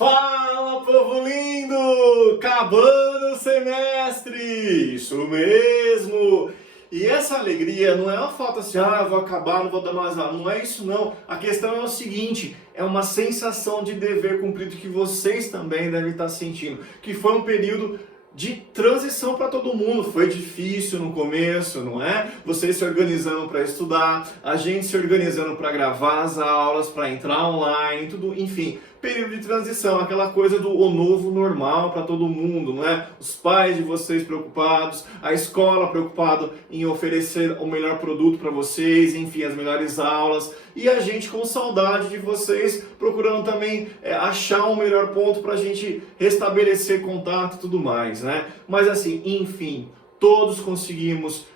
Fala, povo lindo! Acabando o semestre! Isso mesmo! E essa alegria não é uma falta assim, eu vou acabar, não vou dar mais aula. Não é isso não. A questão é o seguinte, é uma sensação de dever cumprido que vocês também devem estar sentindo. Que foi um período de transição para todo mundo. Foi difícil no começo, não é? Vocês se organizando para estudar, a gente se organizando para gravar as aulas, para entrar online, tudo, enfim. Período de transição, aquela coisa do o novo normal para todo mundo, não é? Os pais de vocês preocupados, a escola preocupada em oferecer o melhor produto para vocês, enfim, as melhores aulas, e a gente com saudade de vocês, procurando também achar um melhor ponto para a gente restabelecer contato e tudo mais, né? Mas assim, enfim, todos conseguimos.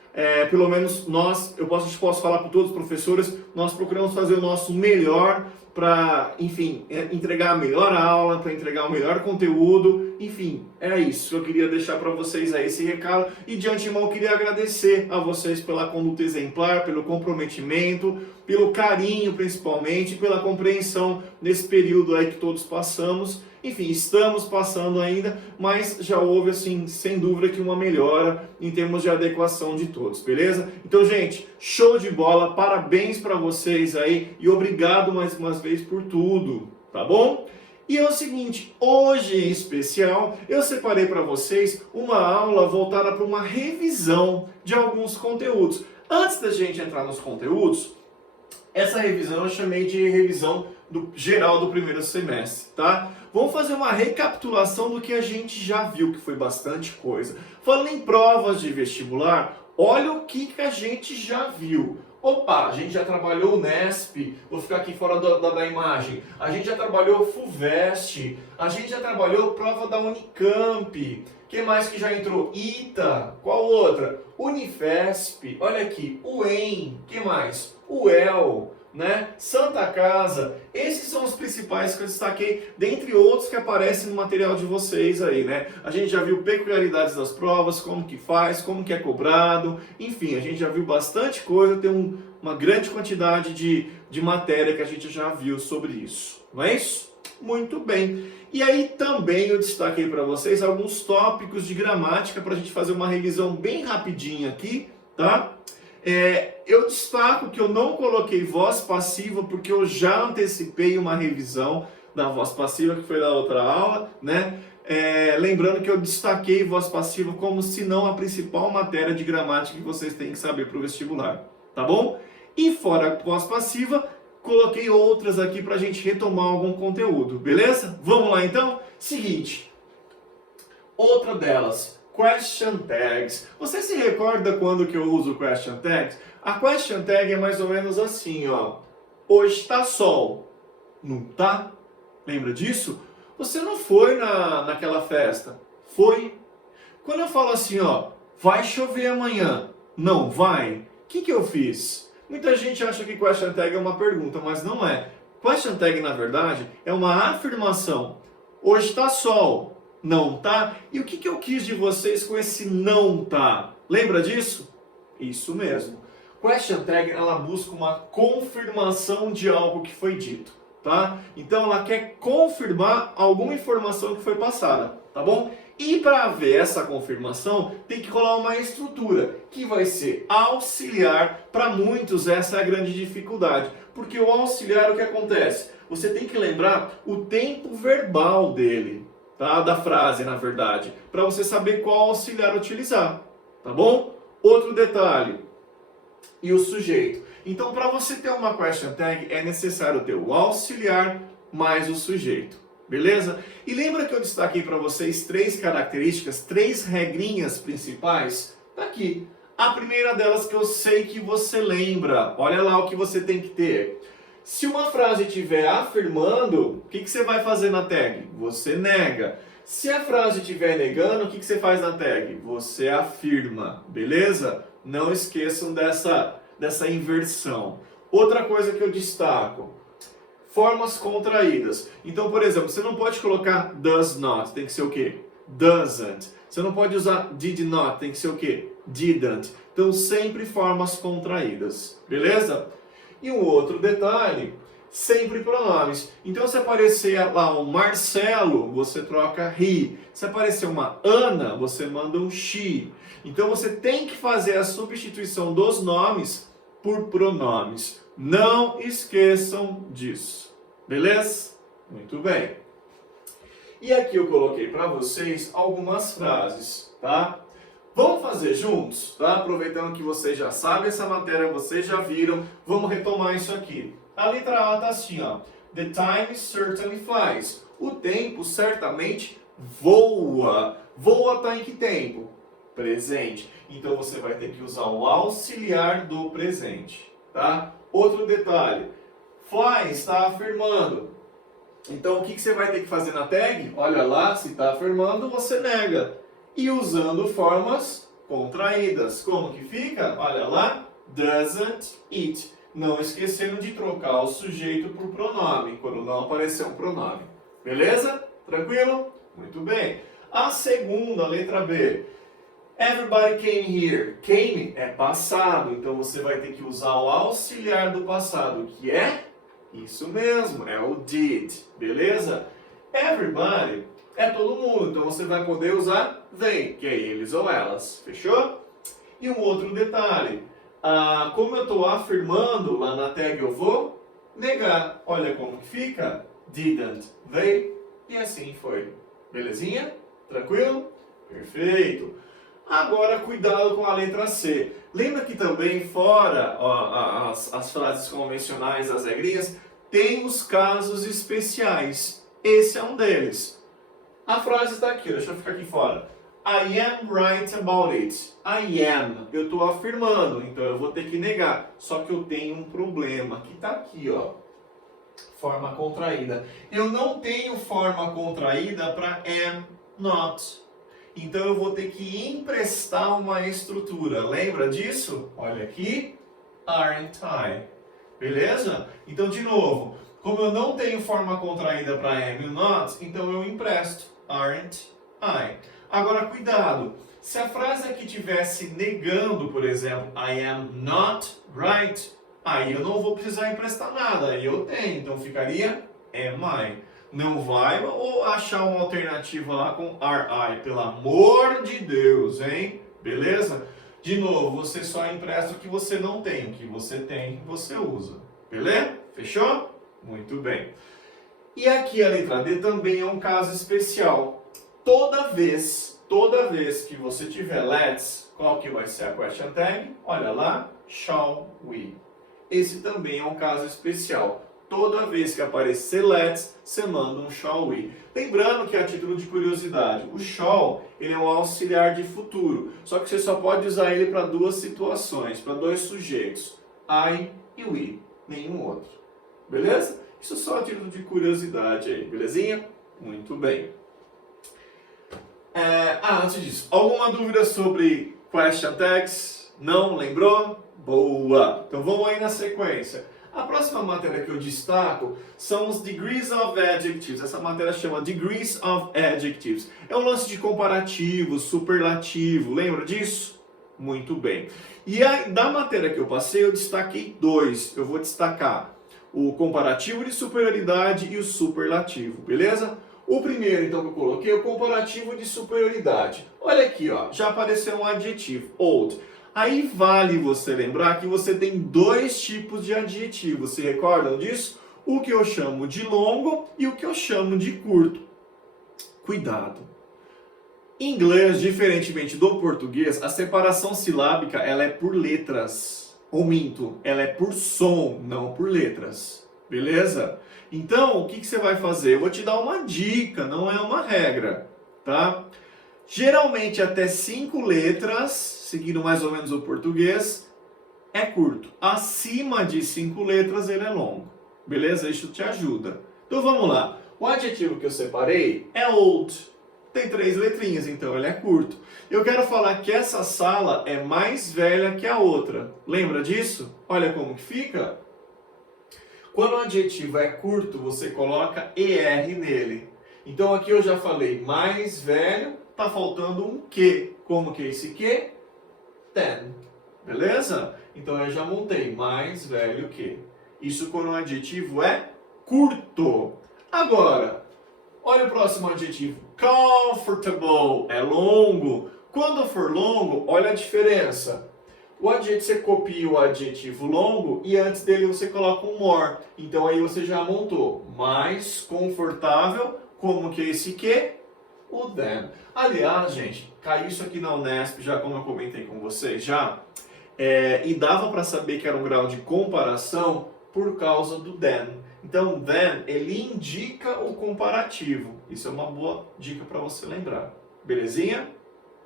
Pelo menos nós, eu posso falar para todos os professores, nós procuramos fazer o nosso melhor para, enfim, entregar a melhor aula, para entregar o melhor conteúdo, enfim, é isso que eu queria deixar para vocês aí, esse recado, e de antemão eu queria agradecer a vocês pela conduta exemplar, pelo comprometimento, pelo carinho principalmente, pela compreensão nesse período aí que todos passamos. Enfim, estamos passando ainda, mas já houve, assim, sem dúvida que uma melhora em termos de adequação de todos, beleza? Então, gente, show de bola, parabéns para vocês aí e obrigado mais uma vez por tudo, tá bom? E é o seguinte, hoje em especial, eu separei para vocês uma aula voltada para uma revisão de alguns conteúdos. Antes da gente entrar nos conteúdos, essa revisão eu chamei de revisão geral do primeiro semestre, tá? Vamos fazer uma recapitulação do que a gente já viu, que foi bastante coisa. Falando em provas de vestibular, olha o que a gente já viu. Opa, a gente já trabalhou o Nesp, vou ficar aqui fora da imagem. A gente já trabalhou o FUVEST, a gente já trabalhou prova da Unicamp. Que mais que já entrou? ITA, qual outra? Unifesp, olha aqui, UEM, que mais? UEL, né? Santa Casa. Esses são os principais que eu destaquei, dentre outros que aparecem no material de vocês aí, né? A gente já viu peculiaridades das provas, como que faz, como que é cobrado, enfim, a gente já viu bastante coisa, tem uma grande quantidade de matéria que a gente já viu sobre isso, não é isso? Muito bem. E aí também eu destaquei para vocês alguns tópicos de gramática para a gente fazer uma revisão bem rapidinha aqui, tá? Eu destaco que eu não coloquei voz passiva porque eu já antecipei uma revisão da voz passiva que foi da outra aula, né? Lembrando que eu destaquei voz passiva como se não a principal matéria de gramática que vocês têm que saber para o vestibular, tá bom? E fora a voz passiva, coloquei outras aqui para a gente retomar algum conteúdo, beleza? Vamos lá então? Seguinte, outra delas, question tags. Você se recorda quando que eu uso question tags? A question tag é mais ou menos assim, ó. Hoje tá sol, não tá? Lembra disso? Você não foi naquela festa, foi? Quando eu falo assim, ó, vai chover amanhã, não vai? O que eu fiz? Muita gente acha que question tag é uma pergunta, mas não é. Question tag, na verdade, é uma afirmação. Hoje tá sol, não tá? E o que eu quis de vocês com esse não tá? Lembra disso? Isso mesmo. Question tag, ela busca uma confirmação de algo que foi dito, tá? Então ela quer confirmar alguma informação que foi passada, tá bom? E para ver essa confirmação, tem que rolar uma estrutura, que vai ser auxiliar. Para muitos essa é a grande dificuldade, porque o auxiliar, o que acontece? Você tem que lembrar o tempo verbal dele, tá? Da frase, na verdade, para você saber qual auxiliar utilizar, tá bom? Outro detalhe, e o sujeito. Então, para você ter uma question tag, é necessário ter o auxiliar mais o sujeito. Beleza? E lembra que eu destaquei para vocês 3 características, 3 regrinhas principais? Tá aqui. A primeira delas que eu sei que você lembra. Olha lá o que você tem que ter. Se uma frase estiver afirmando, o que você vai fazer na tag? Você nega. Se a frase estiver negando, o que você faz na tag? Você afirma. Beleza? Não esqueçam dessa inversão. Outra coisa que eu destaco. Formas contraídas. Então, por exemplo, você não pode colocar does not, tem que ser o quê? Doesn't. Você não pode usar did not, tem que ser o quê? Didn't. Então, sempre formas contraídas. Beleza? E um outro detalhe, Sempre pronomes. Então, se aparecer lá um Marcelo, você troca he. Se aparecer uma Ana, você manda um she. Então, você tem que fazer a substituição dos nomes por pronomes. Não esqueçam disso. Beleza? Muito bem. E aqui eu coloquei para vocês algumas frases, tá? Vamos fazer juntos, tá? Aproveitando que vocês já sabem essa matéria, vocês já viram, vamos retomar isso aqui. A letra A tá assim, ó. The time certainly flies. O tempo certamente voa. Voa tá em que tempo? Presente. Então você vai ter que usar o auxiliar do presente, tá? Outro detalhe. Fly está afirmando. Então o que você vai ter que fazer na tag? Olha lá, se está afirmando, você nega. E usando formas contraídas. Como que fica? Olha lá. Doesn't it. Não esquecendo de trocar o sujeito por pronome, quando não aparecer um pronome. Beleza? Tranquilo? Muito bem. A segunda, letra B. Everybody came here. Came é passado, então você vai ter que usar o auxiliar do passado, que é isso mesmo, é o did. Beleza? Everybody é todo mundo, então você vai poder usar they, que é eles ou elas. Fechou? E um outro detalhe. Como eu estou afirmando, lá na tag eu vou negar. Olha como que fica. Didn't they? E assim foi. Belezinha? Tranquilo? Perfeito. Agora, cuidado com a letra C. Lembra que também, fora as frases convencionais, as regrinhas, tem os casos especiais. Esse é um deles. A frase está aqui, deixa eu ficar aqui fora. I am right about it. I am. Eu estou afirmando, então eu vou ter que negar. Só que eu tenho um problema, que está aqui, ó. Forma contraída. Eu não tenho forma contraída para am not. Então eu vou ter que emprestar uma estrutura. Lembra disso? Olha aqui. Aren't I. Beleza? Então, de novo. Como eu não tenho forma contraída para am e not, então eu empresto. Aren't I. Agora, cuidado. Se a frase aqui estivesse negando, por exemplo, I am not right, aí eu não vou precisar emprestar nada. Aí eu tenho. Então ficaria am I. Não vai ou achar uma alternativa lá com are I. Pelo amor de Deus, hein? Beleza? De novo, você só empresta o que você não tem. O que você tem, você usa. Beleza? Fechou? Muito bem. E aqui a letra D também é um caso especial. Toda vez que você tiver let's, qual que vai ser a question tag? Olha lá, shall we. Esse também é um caso especial. Toda vez que aparecer let's, você manda um shall we. Lembrando que, a título de curiosidade, o shall ele é um auxiliar de futuro. Só que você só pode usar ele para duas situações, para dois sujeitos. I e we, nenhum outro. Beleza? Isso só a título de curiosidade aí, belezinha? Muito bem. Antes disso, alguma dúvida sobre question tags? Não? Lembrou? Boa! Então vamos aí na sequência. A próxima matéria que eu destaco são os degrees of adjectives. Essa matéria chama Degrees of Adjectives. É um lance de comparativo, superlativo. Lembra disso? Muito bem. E aí, da matéria que eu passei, eu destaquei dois. Eu vou destacar o comparativo de superioridade e o superlativo, beleza? O primeiro, então, que eu coloquei é o comparativo de superioridade. Olha aqui, ó, já apareceu um adjetivo, old. Aí vale você lembrar que você tem dois tipos de adjetivos. Se recordam disso? O que eu chamo de longo e o que eu chamo de curto. Cuidado. Em inglês, diferentemente do português, a separação silábica ela é por letras. Ou minto, ela é por som, não por letras. Beleza? Então, o que você vai fazer? Eu vou te dar uma dica, não é uma regra, tá? Geralmente até 5 letras, seguindo mais ou menos o português, é curto. Acima de 5 letras ele é longo. Beleza? Isso te ajuda. Então vamos lá. O adjetivo que eu separei é old. Tem 3 letrinhas, então ele é curto. Eu quero falar que essa sala é mais velha que a outra. Lembra disso? Olha como que fica. Quando o adjetivo é curto, você coloca ER nele. Então aqui eu já falei mais velho, tá faltando um que. Como que é esse que? Than. Beleza? Então eu já montei mais velho que. Isso quando o adjetivo é curto. Agora, olha o próximo adjetivo. Comfortable é longo. Quando for longo, olha a diferença. O adjetivo, você copia o adjetivo longo e antes dele você coloca um more. Então aí você já montou. Mais confortável, como que é esse que? O than. Aliás, gente, caiu isso aqui na Unesp, já como eu comentei com vocês já. E dava para saber que era um grau de comparação por causa do than. Então, than, ele indica o comparativo. Isso é uma boa dica para você lembrar. Belezinha?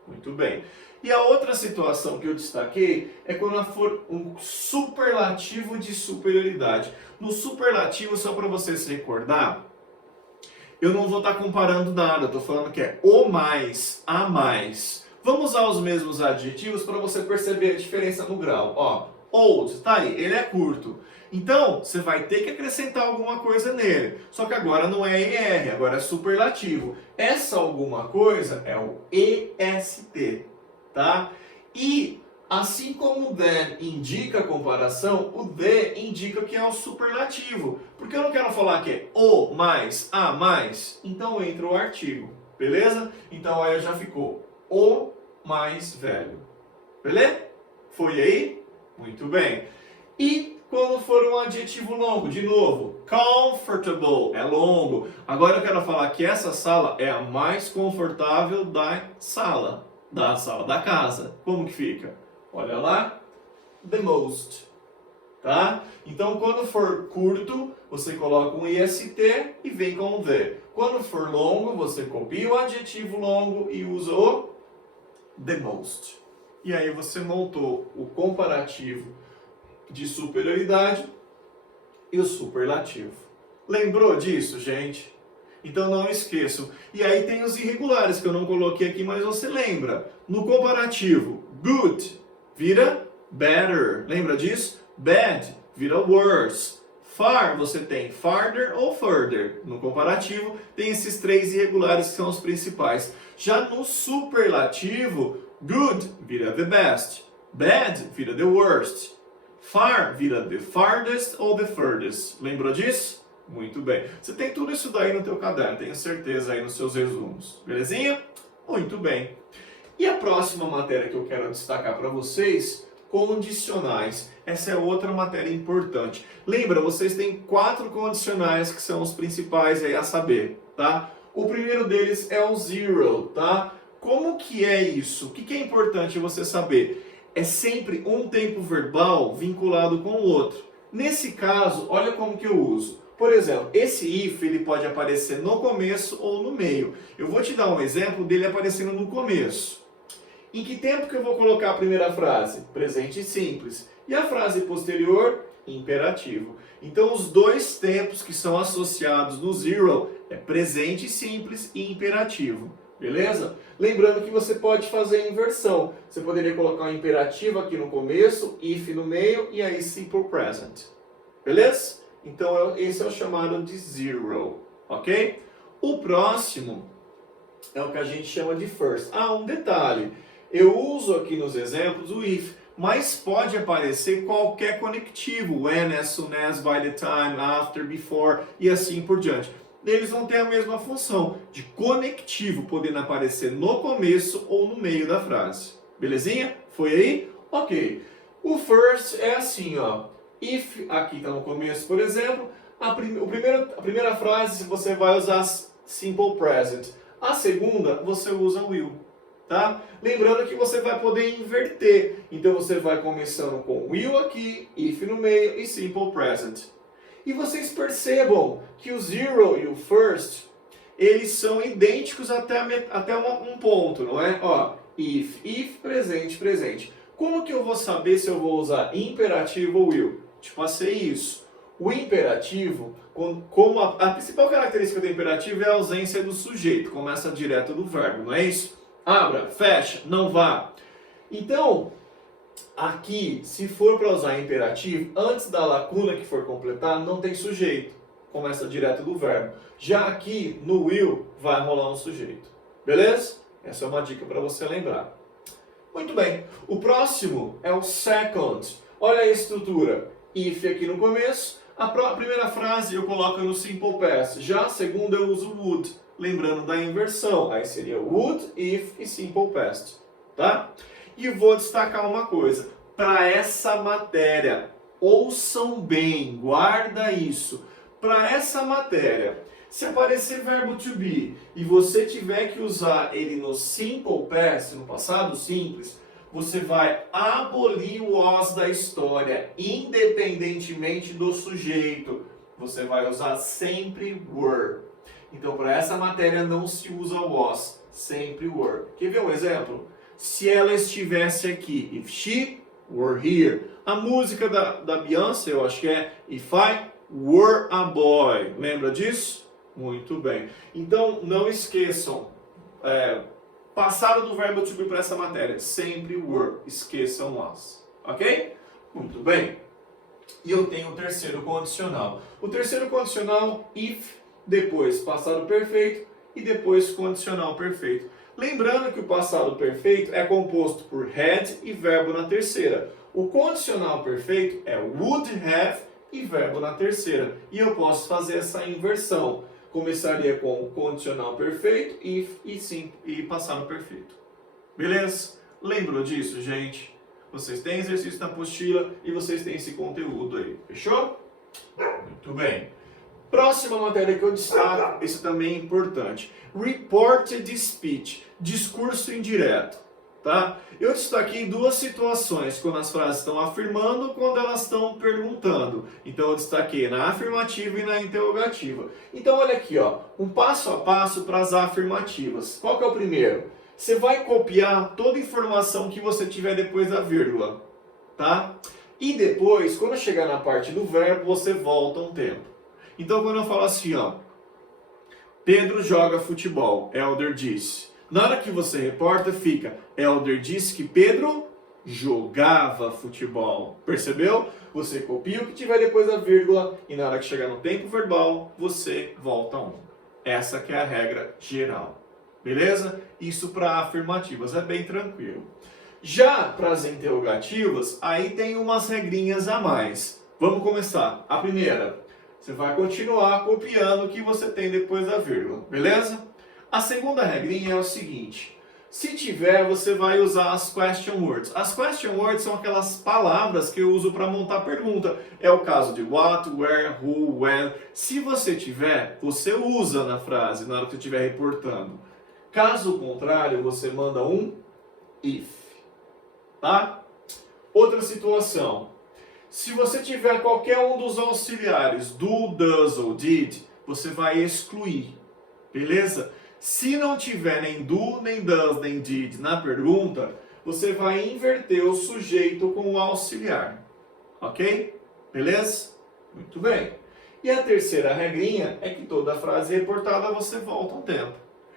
Muito bem. E a outra situação que eu destaquei é quando for um superlativo de superioridade. No superlativo, só para você se recordar, eu não vou estar comparando nada, estou falando que é o mais, a mais. Vamos usar os mesmos adjetivos para você perceber a diferença no grau. Ó, old, tá aí, ele é curto. Então, você vai ter que acrescentar alguma coisa nele. Só que agora não é ER, agora é superlativo. Essa alguma coisa é o EST, tá? E, assim como o than indica a comparação, o the indica que é o superlativo. Porque eu não quero falar que é o mais, a mais, então entra o artigo, beleza? Então aí já ficou o mais velho. Beleza? Foi aí? Muito bem. E quando for um adjetivo longo, de novo, comfortable é longo. Agora eu quero falar que essa sala é a mais confortável da sala da casa. Como que fica? Olha lá, the most, tá? Então quando for curto, você coloca um IST e vem com o the. Quando for longo, você copia o adjetivo longo e usa o the most. E aí você montou o comparativo de superioridade e o superlativo. Lembrou disso, gente? Então não esqueçam. E aí tem os irregulares que eu não coloquei aqui, mas você lembra. No comparativo, good vira better. Lembra disso? Bad vira worse. Far você tem farther ou further. No comparativo tem esses três irregulares que são os principais. Já no superlativo, good vira the best. Bad vira the worst. Far vira the farthest ou the furthest. Lembrou disso? Muito bem. Você tem tudo isso daí no teu caderno, tenho certeza aí nos seus resumos. Belezinha? Muito bem. E a próxima matéria que eu quero destacar para vocês, condicionais. Essa é outra matéria importante. Lembra, vocês têm 4 condicionais que são os principais aí a saber, tá? O primeiro deles é o zero, tá? Como que é isso? O que é importante você saber? É sempre um tempo verbal vinculado com o outro. Nesse caso, olha como que eu uso. Por exemplo, esse if ele pode aparecer no começo ou no meio. Eu vou te dar um exemplo dele aparecendo no começo. Em que tempo que eu vou colocar a primeira frase? Presente simples. E a frase posterior? Imperativo. Então, os dois tempos que são associados no zero é presente simples e imperativo. Beleza? Lembrando que você pode fazer a inversão. Você poderia colocar um imperativo aqui no começo, if no meio e aí simple present. Beleza? Então esse é o chamado de zero, ok? O próximo é o que a gente chama de first. Ah, um detalhe. Eu uso aqui nos exemplos o if, mas pode aparecer qualquer conectivo. When, as soon as, by the time, after, before e assim por diante. Eles vão ter a mesma função de conectivo, podendo aparecer no começo ou no meio da frase. Belezinha? Foi aí? Ok. O first é assim, ó. If, aqui está no começo, por exemplo, a primeira frase você vai usar simple present. A segunda você usa will, tá? Lembrando que você vai poder inverter. Então você vai começando com will aqui, if no meio e simple present. E vocês percebam que o zero e o first, eles são idênticos até um ponto, não é? Ó, if, presente, presente. Como que eu vou saber se eu vou usar imperativo ou will? Te passei isso. O imperativo, como a principal característica do imperativo é a ausência do sujeito, começa direto do verbo, não é isso? Abra, fecha, não vá. Então, aqui, se for para usar imperativo, antes da lacuna que for completar, não tem sujeito, começa direto do verbo. Já aqui, no will, vai rolar um sujeito. Beleza? Essa é uma dica para você lembrar. Muito bem. O próximo é o second. Olha a estrutura. If aqui no começo, A primeira frase eu coloco no simple past, já a segunda eu uso would, lembrando da inversão, aí seria would, if e simple past, tá? E vou destacar uma coisa, para essa matéria, ouçam bem, guarda isso, para essa matéria, se aparecer verbo to be e você tiver que usar ele no simple past, no passado simples, você vai abolir o was da história, independentemente do sujeito. Você vai usar sempre were. Então, para essa matéria não se usa was, sempre were. Quer ver um exemplo? Se ela estivesse aqui, if she were here. A música da Beyoncé, eu acho que é If I Were a Boy. Lembra disso? Muito bem. Então, não esqueçam, passado do verbo to be para essa matéria, sempre were, esqueçam was, ok? Muito bem. E eu tenho o terceiro condicional. O terceiro condicional, if, depois passado perfeito e depois condicional perfeito. Lembrando que o passado perfeito é composto por had e verbo na terceira. O condicional perfeito é would have e verbo na terceira. E eu posso fazer essa inversão. Começaria com o condicional perfeito, if e passado perfeito. Beleza? Lembrou disso, gente? Vocês têm exercício na apostila e vocês têm esse conteúdo aí. Fechou? Muito bem. Próxima matéria que eu destaco, esse também é importante. Reported speech, discurso indireto. Tá? Eu destaquei duas situações, quando as frases estão afirmando, quando elas estão perguntando. Então eu destaquei na afirmativa e na interrogativa. Então olha aqui, ó, um passo a passo para as afirmativas. Qual que é o primeiro? Você vai copiar toda a informação que você tiver depois da vírgula, tá? E depois, quando chegar na parte do verbo, você volta um tempo. Então quando eu falo assim, ó, Pedro joga futebol, Elder disse. Na hora que você reporta, fica, Elder disse que Pedro jogava futebol. Percebeu? Você copia o que tiver depois da vírgula e na hora que chegar no tempo verbal, você volta um. Essa que é a regra geral. Beleza? Isso para afirmativas, é bem tranquilo. Já para as interrogativas, aí tem umas regrinhas a mais. Vamos começar. A primeira, você vai continuar copiando o que você tem depois da vírgula. Beleza? A segunda regrinha é o seguinte, se tiver, você vai usar as question words. As question words são aquelas palavras que eu uso para montar pergunta. É o caso de what, where, who, when. Se você tiver, você usa na frase, na hora que você estiver reportando. Caso contrário, você manda um if. Tá? Outra situação. Se você tiver qualquer um dos auxiliares, do, does ou did, você vai excluir. Beleza? Se não tiver nem do, nem does, nem did na pergunta, você vai inverter o sujeito com o auxiliar. Ok? Beleza? Muito bem. E a terceira regrinha é que toda frase reportada você volta um tempo.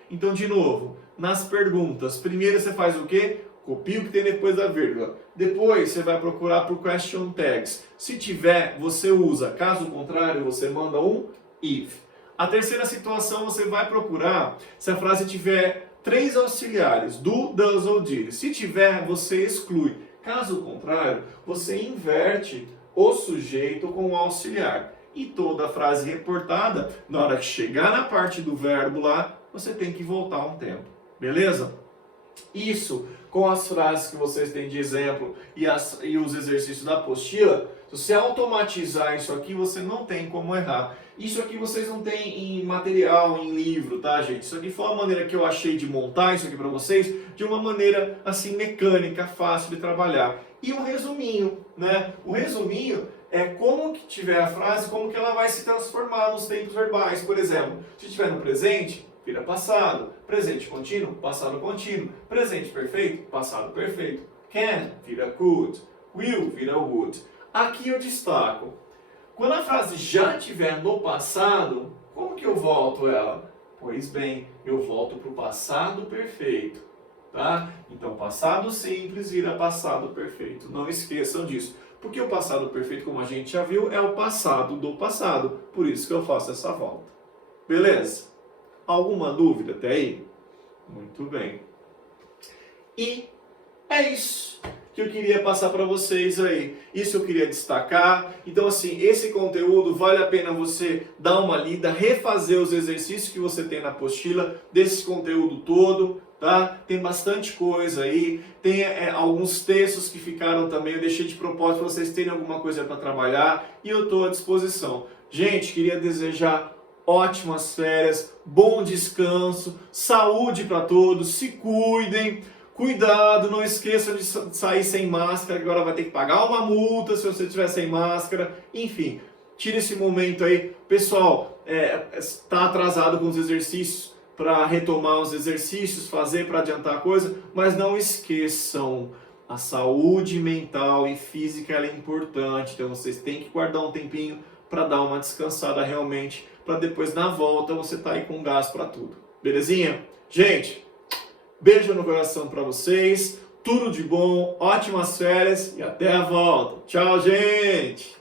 Então, de novo, nas perguntas, primeiro você faz o quê? Copia o que tem depois da vírgula. Depois você vai procurar por question tags. Se tiver, você usa. Caso contrário, você manda um if. A terceira situação, você vai procurar se a frase tiver 3 auxiliares, do, does ou did. Se tiver, você exclui. Caso contrário, você inverte o sujeito com o auxiliar. E toda a frase reportada, na hora que chegar na parte do verbo lá, você tem que voltar um tempo. Beleza? Isso, com as frases que vocês têm de exemplo e os exercícios da apostila, se você automatizar isso aqui, você não tem como errar. Isso aqui vocês não têm em material, em livro, tá, gente? Isso aqui foi uma maneira que eu achei de montar isso aqui para vocês, de uma maneira, assim, mecânica, fácil de trabalhar. E um resuminho, né? O resuminho é como que tiver a frase, como que ela vai se transformar nos tempos verbais. Por exemplo, se estiver no presente, vira passado. Presente contínuo, passado contínuo. Presente perfeito, passado perfeito. Can, vira could. Will, vira would. Aqui eu destaco. Quando a frase já estiver no passado, como que eu volto ela? Pois bem, eu volto para o passado perfeito. Tá? Então, passado simples vira passado perfeito. Não esqueçam disso. Porque o passado perfeito, como a gente já viu, é o passado do passado. Por isso que eu faço essa volta. Beleza? Alguma dúvida até aí? Muito bem. E é isso. que eu queria passar para vocês aí. Isso eu queria destacar. Então, assim, esse conteúdo vale a pena você dar uma lida, refazer os exercícios que você tem na apostila, desse conteúdo todo, tá? Tem bastante coisa aí, tem alguns textos que ficaram também, eu deixei de propósito para vocês terem alguma coisa para trabalhar e eu estou à disposição. Gente, queria desejar ótimas férias, bom descanso, saúde para todos, se cuidem. Cuidado, não esqueça de sair sem máscara, que agora vai ter que pagar uma multa se você estiver sem máscara. Enfim, tire esse momento aí. Pessoal, está atrasado com os exercícios, para retomar os exercícios, fazer para adiantar a coisa, mas não esqueçam, a saúde mental e física ela é importante, então vocês têm que guardar um tempinho para dar uma descansada realmente, para depois na volta você tá aí com gás para tudo. Belezinha? Gente, beijo no coração para vocês, tudo de bom, ótimas férias e até a volta. Tchau, gente!